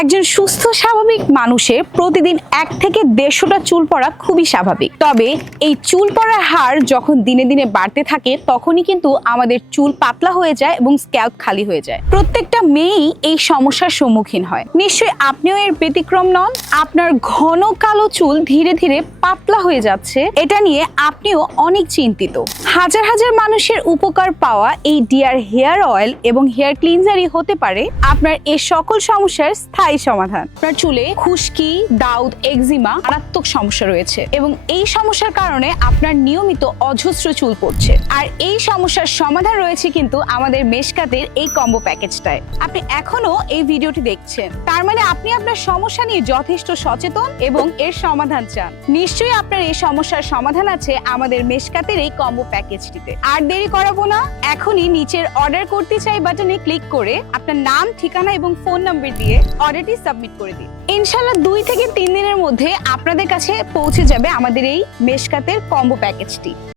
একজন সুস্থ, স্বাভাবিক মানুষের প্রতিদিন এক থেকে দেড়শোটা চুল পড়া খুবই স্বাভাবিক। তবে এই চুল পড়ার হার যখন দিনে দিনে বাড়তে থাকে, তখনই কিন্তু আমাদের চুল পাতলা হয়ে যায় এবং স্ক্যাল্প খালি হয়ে যায়। প্রত্যেকটা মেয়েই এই সমস্যার সম্মুখীন হয়। নিশ্চয়ই আপনিও এর ব্যতিক্রম নন। আপনার ঘন কালো চুল ধীরে ধীরে পাতলা হয়ে যাচ্ছে। এটা নিয়ে আপনিও অনেক চিন্তিত। হাজার হাজার মানুষের উপকার পাওয়া এই ডিয়ার হেয়ার অয়েল এবং হেয়ার ক্লিনজারই হতে পারে আপনার এই সকল সমস্যার স্থায়ী সমাধান। আপনার চুলে খুশকি, দাউদ এক্সিমা মারাত্মক সমস্যা রয়েছে এবং এই সমস্যার কারণে আপনার নিয়মিত অজস্র চুল পড়ছে। আর এই সমস্যার সমাধান রয়েছে কিন্তু আমাদের মেশকাতের এই কম্বো প্যাকেজটায় আপনি এখনও এই ভিডিওটি দেখছেন। তার মানে আপনি আপনার সমস্যা নিয়ে যথেষ্ট সচেতন এবং এর সমাধান চান। নিশ্চয়ই আপনার এই সমস্যার সমাধান আছে আমাদের মেশকাতের এই কম্বো প্যাকেজটিতে আর দেরি করাবো না, এখনই নিচের অর্ডার করতে চাই বাটনে ক্লিক করে আপনার নাম, ঠিকানা এবং ফোন নাম্বার দিয়ে অর্ডারটি সাবমিট করে দিন। ইনশাল্লাহ দুই থেকে তিন দিনের মধ্যে আপনাদের কাছে পৌঁছে যাবে আমাদের এই মেশকাতের কম্বো প্যাকেজটি